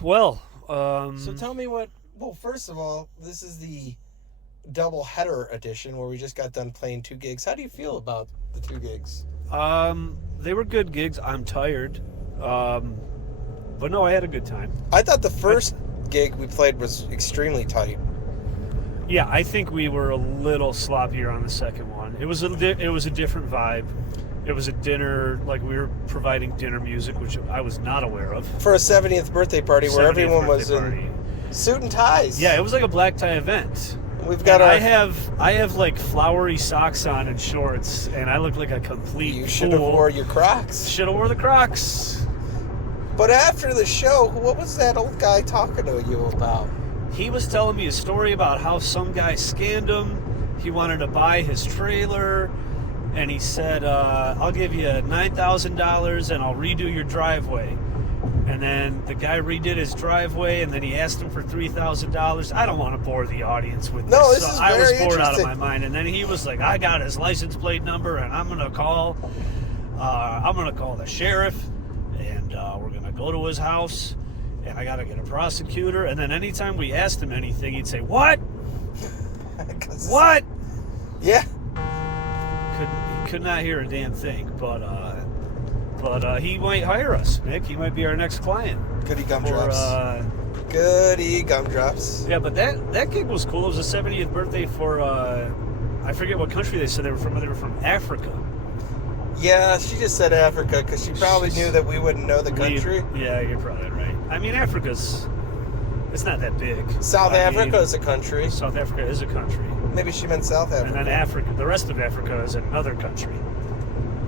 Well, So tell me what. Well, first of all, this is the double header edition where we just got done playing 2 gigs. How do you feel about the 2 gigs? they were good gigs. I'm tired. But no, I had a good time. I thought the first gig we played was extremely tight. Yeah, I think we were a little sloppier on the second one. It was a different vibe. It was a dinner, like we were providing dinner music, which I was not aware of. For a 70th birthday party where 70th everyone was birthday in suit and ties. Yeah, it was like a black tie event. We've got I have like flowery socks on and shorts, and I look like a complete You should have wore your Crocs. Should have wore the Crocs. But after the show, what was that old guy talking to you about? He was telling me a story about how some guy scammed him. He wanted to buy his trailer, and he said, I'll give you $9,000 and I'll redo your driveway. And then the guy redid his driveway, and then he asked him for $3,000. I don't want to bore the audience with this. No, this is I was very bored out of interesting. my mind. And then he was like, I got his license plate number, and I'm gonna call the sheriff, and we're gonna go to his house, and I gotta get a prosecutor. And then anytime we asked him anything, he'd say, "What? What?" Yeah. He could not hear a damn thing, but he might hire us, Nick. He might be our next client. Goody gumdrops. Goody gumdrops. Yeah, but that gig was cool. It was a 70th birthday for I forget what country they said they were from. They were from Africa. Yeah, she just said Africa because she probably knew that we wouldn't know the country. Yeah, you're probably right. I mean, it's not that big. South Africa is a country. South Africa is a country. Maybe she meant South Africa. And then the rest of Africa is another country.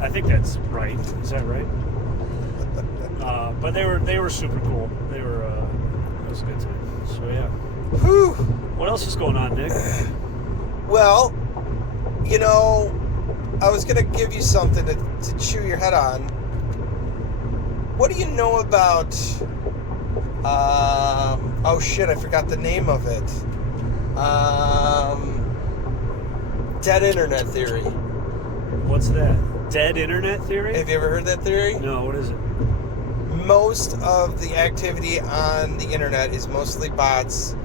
I think that's right. Is that right? But they were super cool. It was a good time. So yeah. Whew. What else is going on, Nick? Well, I was going to give you something to chew your head on. What do you know about... oh shit, I forgot the name of it. Dead internet theory. What's that? Dead internet theory? Have you ever heard that theory? No, what is it? Most of the activity on the internet is mostly bots.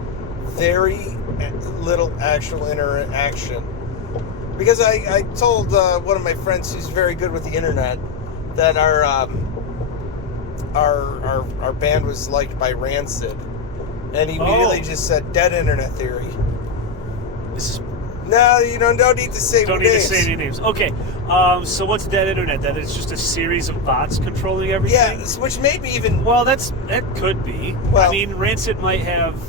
Very little actual interaction. Because I told one of my friends who's very good with the internet that our band was liked by Rancid, and he immediately just said dead internet theory. This is No, you don't need to say Don't need to say any names. Okay, so what's dead internet? That it's just a series of bots controlling everything? Yeah, which made me even... Well, that could be. Well, I mean, Rancid might have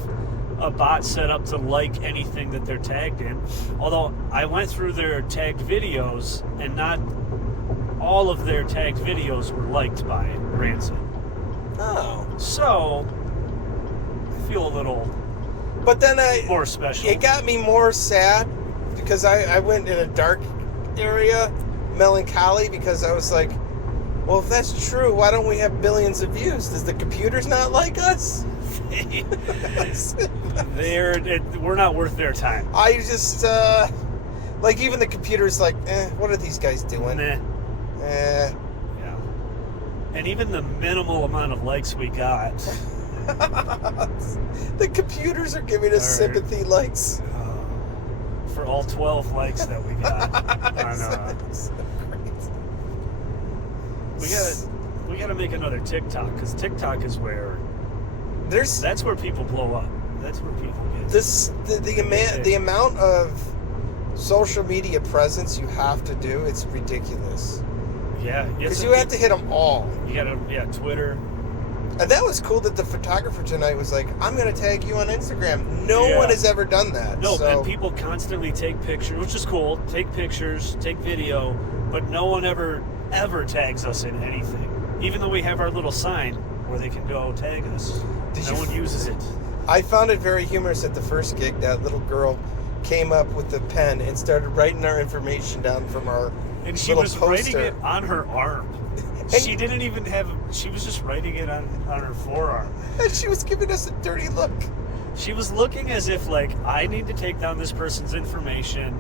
a bot set up to like anything that they're tagged in. Although, I went through their tagged videos, and not all of their tagged videos were liked by Rancid. Oh. So, I feel a little but then more special. It got me more sad because I went in a dark area, melancholy, because I was like, well, if that's true, why don't we have billions of views? Does the computers not like us? We're not worth their time. I just, like, even the computer's like, what are these guys doing? Nah. Yeah. And even the minimal amount of likes we got. The computers are giving us sympathy likes. For all 12 likes that we got. I know. So We gotta make another TikTok, because TikTok is where that's where people blow up. That's where people get the amount of social media presence you have to do, it's ridiculous. Yeah, because you have to hit them all. You gotta, Twitter. And that was cool that the photographer tonight was like, I'm going to tag you on Instagram. No one has ever done that. No, so. And people constantly take pictures, which is cool. Take pictures, take video, but no one ever tags us in anything. Even though we have our little sign where they can go tag us. No one uses it. I found it very humorous at the first gig. That little girl came up with the pen and started writing our information down from our And she little was poster. writing it on her arm. She didn't even she was just writing it on her forearm. And she was giving us a dirty look. She was looking as if, like, I need to take down this person's information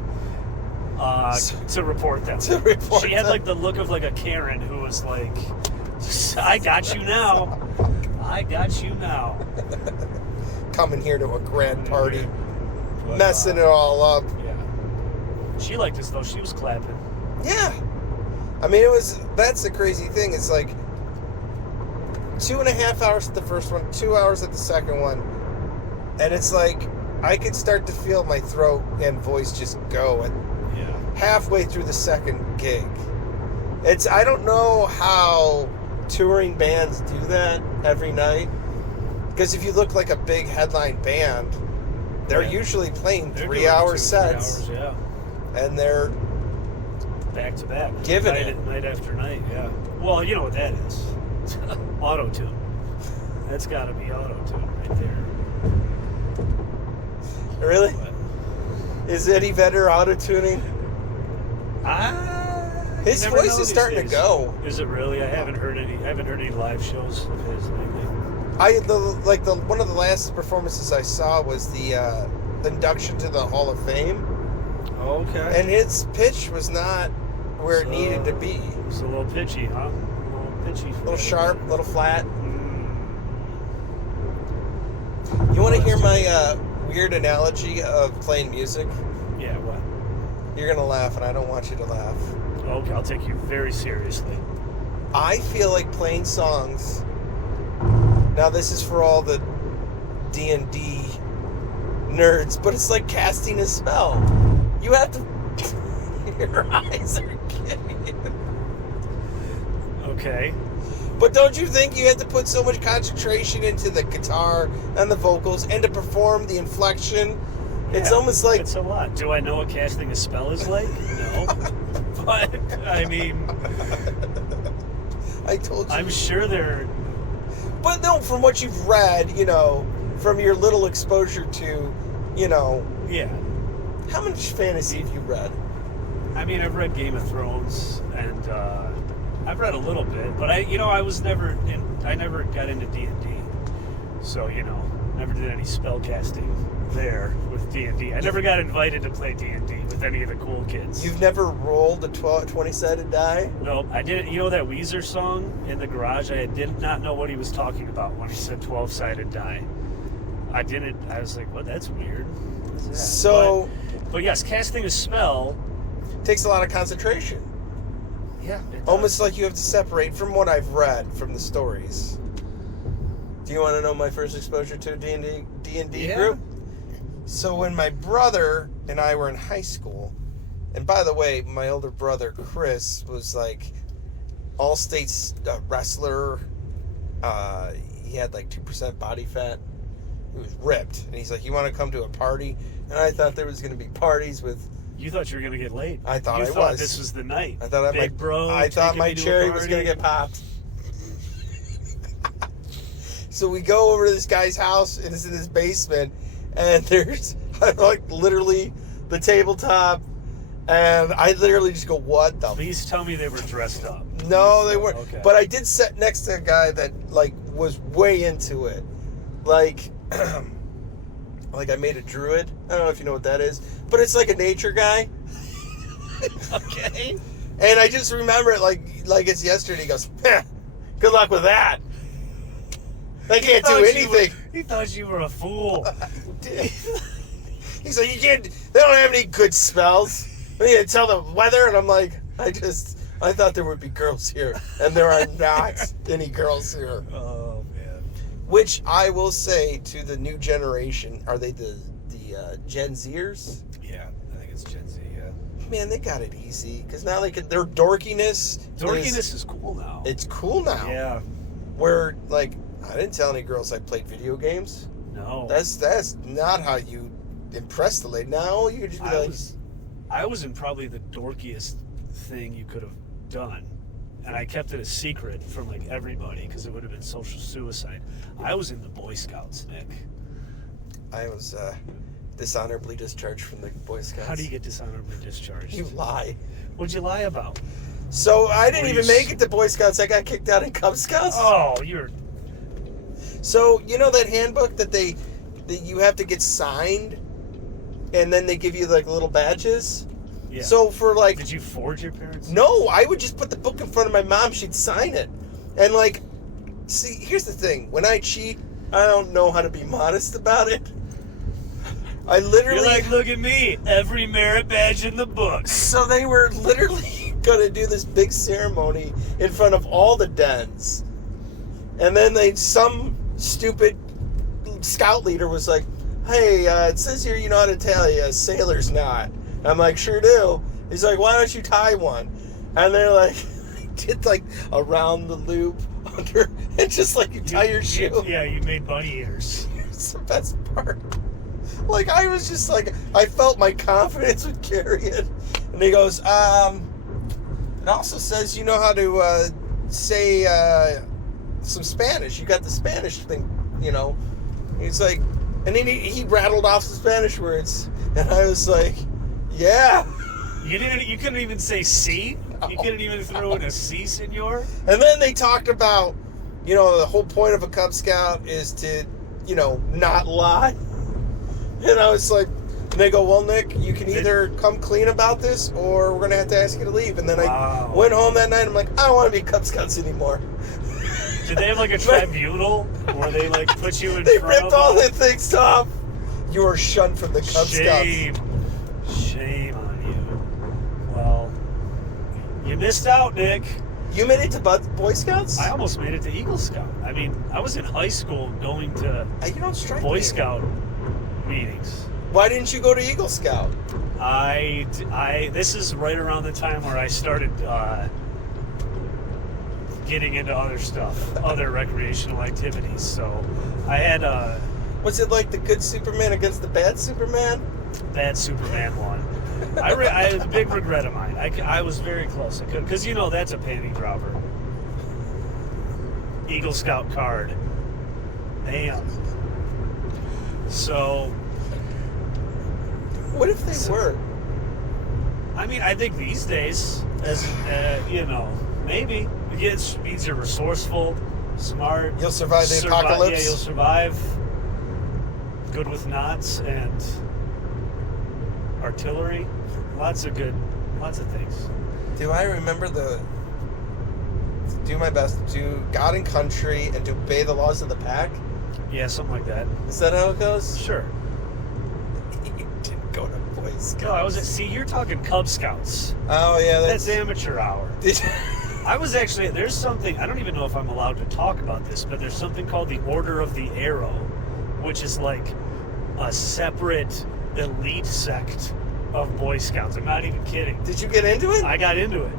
to report them. She had, like, the look of, like, a Karen who was like, I got you now. I I got you now. Coming here to a grand party, But, messing it all up. Yeah. She liked us though. She was clapping. Yeah. I mean, that's the crazy thing. It's like 2.5 hours at the first one, 2 hours at the second one. And it's like, I could start to feel my throat and voice just go at halfway through the second gig. I don't know how touring bands do that every night. Because if you look like a big headline band, they're usually playing 3-hour sets. 3 hours, and they're back to back. Giving it. Night after night, yeah. Well, you know what that is. AutoTune. That's got to be AutoTune right there. Really? Is Eddie Vedder auto-tuning? His voice is starting to go. Is it really? I haven't heard any live shows of his lately. One of the last performances I saw was the induction to the Hall of Fame. Okay. And his pitch was not where it needed to be. It was a little pitchy, huh? A little pitchy. A little sharp, a little flat. You want to hear my weird analogy of playing music? Yeah, what? You're going to laugh, and I don't want you to laugh. Okay, I'll take you very seriously. I feel like playing songs. Now, this is for all the D&D nerds, but it's like casting a spell. You have to... Your eyes are kidding you. Okay. But don't you think you have to put so much concentration into the guitar and the vocals and to perform the inflection? Yeah, it's almost like... It's a lot. Do I know what casting a spell is like? No. But, I mean... I told you. I'm sure they're... But no, from what you've read, from your little exposure to, Yeah. How much fantasy have you read? I mean, I've read Game of Thrones, and I've read a little bit, but I never got into D&D. So, never did any spell casting there with D&D. I never got invited to play D&D with any of the cool kids. You've never rolled a 20-sided die? No, I didn't. You know that Weezer song in the garage? I did not know what he was talking about when he said 12-sided die. I didn't. I was like, what? That's weird. What's that? So... But yes, casting a spell... takes a lot of concentration. Yeah. Almost like you have to separate from what I've read from the stories. Do you want to know my first exposure to a D&D group? So when my brother and I were in high school, and by the way, my older brother Chris was like all-state wrestler. He had like 2% body fat. He was ripped, and he's like, "You want to come to a party?" And I thought there was going to be parties with. You thought you were going to get laid. I thought you I thought was. This was the night. I thought Big bro. I thought my cherry was going to get popped. So we go over to this guy's house, and it's in his basement, and there's like literally the tabletop, and I literally just go, "What the?" Please tell me they were dressed up. No, they weren't. Okay. But I did sit next to a guy that like was way into it, like. Like I made a druid. I don't know if you know what that is, but it's like a nature guy. Okay. And I just remember it like it's yesterday. He goes, "Good luck with that. They can't do anything." He thought you were a fool. He's like, "You can't. They don't have any good spells. I need to tell the weather." And I'm like, I thought there would be girls here, and there are not any girls here. Oh man. Which I will say to the new generation, are they the Gen Zers? Yeah, I think it's Gen Z. Yeah. Man, they got it easy because now their dorkiness. Dorkiness is cool now. It's cool now. Yeah. Where like I didn't tell any girls I played video games. No. That's not how you impress the lady. Now you just be I was in probably the dorkiest thing you could have done. And I kept it a secret from like everybody because it would have been social suicide. I was in the Boy Scouts, Nick. I was dishonorably discharged from the Boy Scouts. How do you get dishonorably discharged? You lie. What'd you lie about? So I didn't even make it to Boy Scouts. I got kicked out in Cub Scouts. Oh, you're... So you know that handbook that you have to get signed, and then they give you like little badges. Yeah. So for like... Did you forge your parents? No, I would just put the book in front of my mom. She'd sign it. And like see, here's the thing. When I cheat, I don't know how to be modest about it. I literally... You're like, look at me. Every merit badge in the book. So they were literally going to do this big ceremony in front of all the dens. And then some stupid scout leader was like, hey, it says here you know how to tally a sailor's knot. I'm like, sure do. He's like, why don't you tie one? And they're like, did like around the loop under, and just like you tie your shoe. Yeah, you made bunny ears. It's the best part. Like, I was just like, I felt my confidence would carry it. And he goes, it also says you know how to say some Spanish. You got the Spanish thing, you know. He's like, and then he rattled off some Spanish words. And I was like, yeah. You couldn't even say C? No. You couldn't even throw in a C, senor? And then they talked about, you know, the whole point of a Cub Scout is to, you know, not lie. And I was like, and they go, well, Nick, you can either come clean about this or we're going to have to ask you to leave. And then I went home that night. I'm like, I don't want to be Cub Scouts anymore. Did they have like a tribunal where they like put you in They front ripped all the things off. You are shunned from the Cub Scouts. Shame on you. Well, you missed out, Nick. You made it to Boy Scouts? I almost made it to Eagle Scout. I mean, I was in high school going to Boy Scout meetings. Why didn't you go to Eagle Scout? This is right around the time where I started getting into other stuff, other recreational activities. So I had was it like the good Superman against the bad Superman? Bad Superman won. I had a big regret of mine. I was very close. I could, because you know that's a panty dropper. Eagle Scout card. Bam. So. What if they were? I mean, I think these days, as you know, maybe it means you're resourceful, smart. You'll survive the apocalypse. Yeah, you'll survive. Good with knots and artillery. Lots of things. Do I remember do my best to do God and country and to obey the laws of the pack? Yeah, something like that. Is that how it goes? Sure. You didn't go to Boy Scouts. No, see, you're talking Cub Scouts. Oh, yeah. That's amateur hour. I was actually, there's something, I don't even know if I'm allowed to talk about this, but there's something called the Order of the Arrow, which is like a separate elite sect of Boy Scouts. I'm not even kidding. Did you get into it? I got into it.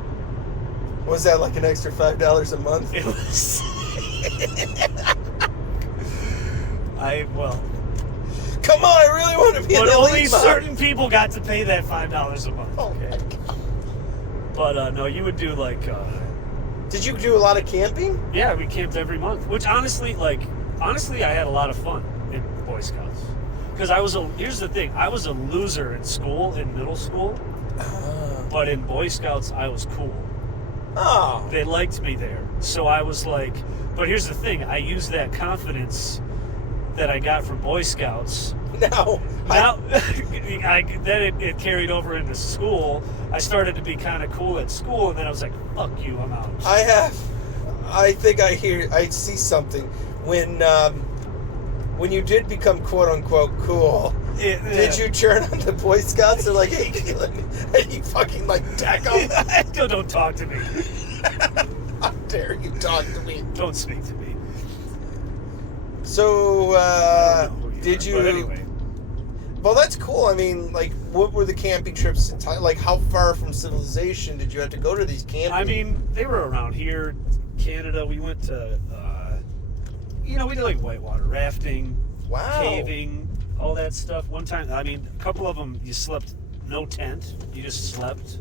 Was that like an extra $5 a month? It was. Come on, I really want to be an elite. But only certain people got to pay that $5 a month. Oh, okay. My God. But no, you would do like. Did you do a lot of camping? Yeah, we camped every month. Which honestly, I had a lot of fun in Boy Scouts. Because here's the thing, I was a loser in school, in middle school. But in Boy Scouts, I was cool. Oh. They liked me there. So I was like, but here's the thing, I used that confidence that I got from Boy Scouts. Then it carried over into school. I started to be kind of cool at school, and then I was like, fuck you, I'm out. I think I see something. When you did become quote unquote cool, did you turn on the Boy Scouts? They're like, hey, Keelan, and you fucking like deck them? Don't talk to me. How dare you talk to me? Don't speak to me. So, did you? But anyway. Well, that's cool. I mean, like, what were the camping trips? Like, how far from civilization did you have to go to these camping? I mean, they were around here, Canada. We went to, we did like whitewater rafting, caving, all that stuff. One time, I mean, a couple of them, you slept no tent. You just slept.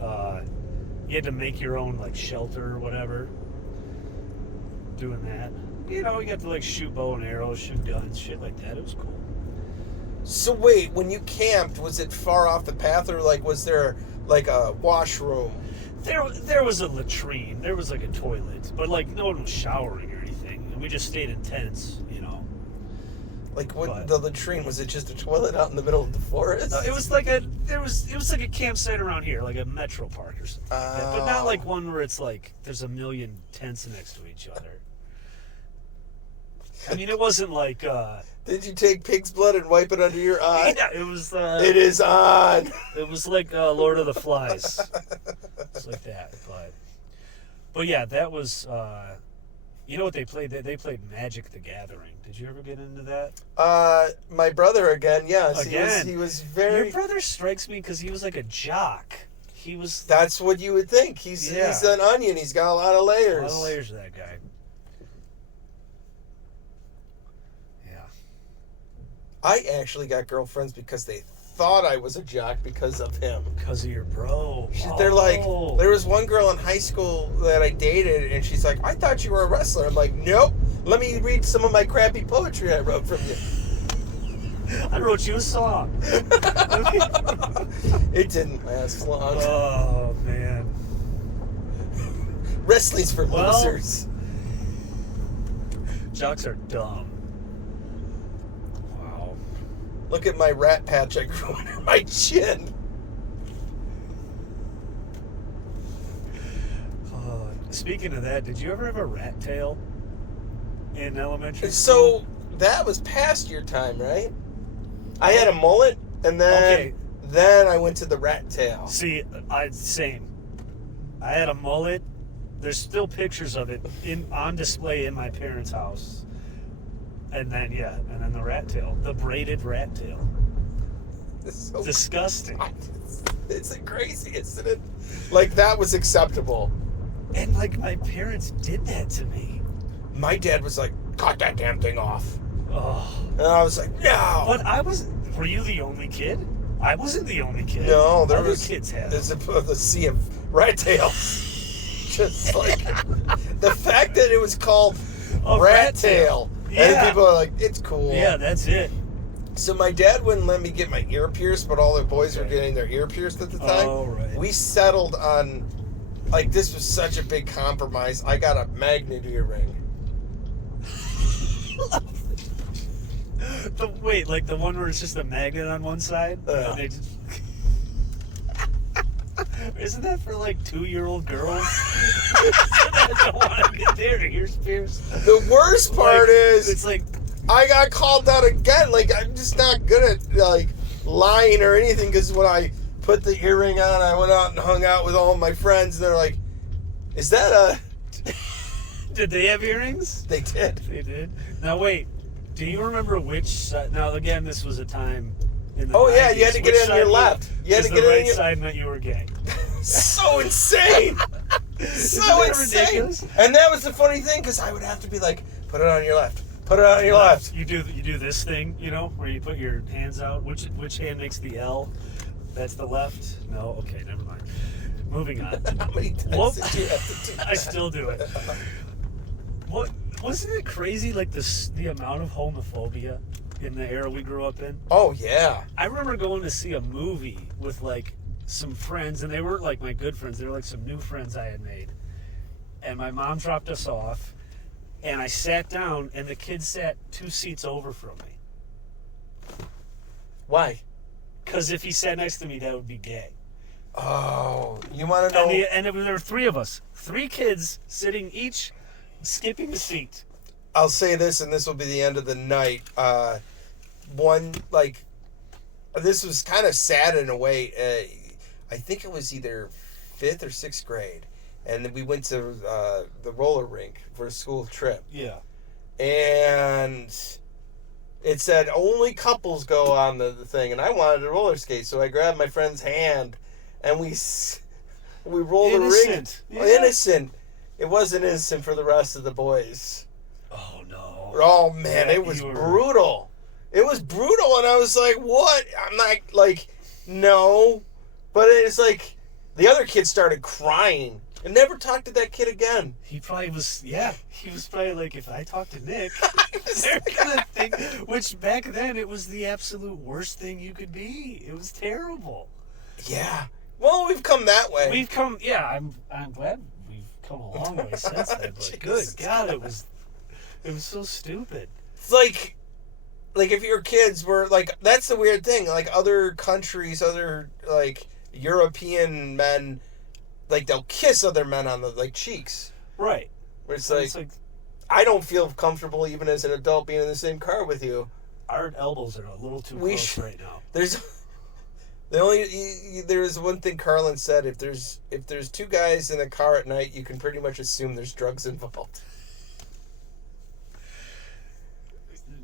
You had to make your own like shelter or whatever. Doing that. We got to like shoot bow and arrows, shoot guns, shit like that. It was cool. So wait, when you camped, was it far off the path, or like was there like a washroom? There was a latrine. There was like a toilet, but like no one was showering or anything, and we just stayed in tents, Like the latrine, was it just a toilet out in the middle of the forest? No, it was like a campsite around here, like a metro park or something like that. But not like one where it's like there's a million tents next to each other. I mean, it wasn't like. Did you take pig's blood and wipe it under your eye? Yeah, it was. It is on. It was like Lord of the Flies. It's like that, but yeah, that was. You know what they played? They played Magic: The Gathering. Did you ever get into that? My brother again. Yes, again. He was very. Your brother strikes me because he was like a jock. He was. That's what you would think. He's an onion. He's got a lot of layers. A lot of layers of that guy. Yeah. I actually got girlfriends because they thought I was a jock because of him. Because of your bro. They're like, there was one girl in high school that I dated, and she's like, I thought you were a wrestler. I'm like, nope. Let me read some of my crappy poetry I wrote from you. I wrote you a song. It didn't last long. Oh, man. Wrestling's for losers. Jocks are dumb. Wow. Look at my rat patch I grew under my chin. Speaking of that, did you ever have a rat tail in elementary school? So that was past your time, right? I had a mullet, and then I went to the rat tail. See, same. I had a mullet. There's still pictures of it on display in my parents' house. And then the rat tail, the braided rat tail. It's so disgusting. It's crazy, isn't it? Like that was acceptable. And like my parents did that to me. My dad was like, "Cut that damn thing off." Oh. And I was like, "No." But were you the only kid? I wasn't the only kid. No, other kids had. There's a sea of rat tails. Just like the fact that it was called rat tail. Yeah. And people are like, it's cool. Yeah, that's it. So my dad wouldn't let me get my ear pierced, but all the boys were getting their ear pierced at the time. Oh, right. We settled on, like, this was such a big compromise. I got a magnet earring. Like the one where it's just a magnet on one side? And they just... Isn't that for like 2-year-old girls? I don't want to get their ears pierced. The worst part is, it's like I got called out again. Like, I'm just not good at like lying or anything, because when I put the earring on, I went out and hung out with all my friends, and they're like, "Is that a?" Did they have earrings? They did. They did. Now wait, do you remember which side? Now again, this was a time. In the 90s. Yeah, you had to get it on your left. You had to get it on your side meant you were gay. So insane. So insane. Ridiculous? And that was the funny thing, because I would have to be like, put it on your left. Put it on your left. You do this thing, where you put your hands out. Which hand makes the L? That's the left. No, okay, never mind. Moving on. How many times did you have to do that? I still do it. What wasn't it crazy? Like the amount of homophobia in the era we grew up in. Oh yeah. I remember going to see a movie with like some friends, and they weren't like my good friends. They were like some new friends I had made. And my mom dropped us off, and I sat down, and the kid sat 2 seats over from me. Why? Because if he sat next to me, that would be gay. Oh, you want to know? And there were 3 of us, 3 kids sitting each, skipping a seat. I'll say this, and this will be the end of the night. This was kind of sad in a way. I think it was either 5th or 6th grade, and we went to the roller rink for a school trip. Yeah. And it said only couples go on the thing, and I wanted to roller skate, so I grabbed my friend's hand, and we rolled Innocent. the rink. Yeah. Innocent. It wasn't innocent for the rest of the boys. Oh, no. Oh, man, it was brutal. It was brutal, and I was like, what? I'm not, like, no. But it's like, the other kid started crying and never talked to that kid again. He probably was, he was probably like, if I talk to Nick, they're going to think, which back then, it was the absolute worst thing you could be. It was terrible. Yeah. Well, we've come that way. I'm glad we've come a long way since then, but good God, it was so stupid. It's like if your kids were, like, that's the weird thing. Like, other countries, other, like, European men, like, they'll kiss other men on the, like, cheeks. Right. Where it's And like, it's like, I don't feel comfortable even as an adult being in the same car with you. Our elbows are a little too close right now. There's one thing Carlin said. If there's two guys in a car at night, you can pretty much assume there's drugs involved.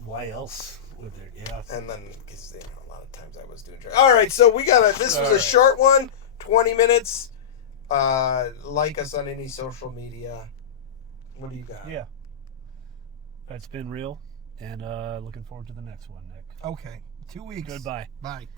Why else would there? Yeah. And then, because a lot of times I was doing drugs. All right, so this was a short one, 20 minutes. Like us on any social media. What do you got? Yeah. It's been real, and looking forward to the next one, Nick. Okay. 2 weeks. Goodbye. Bye.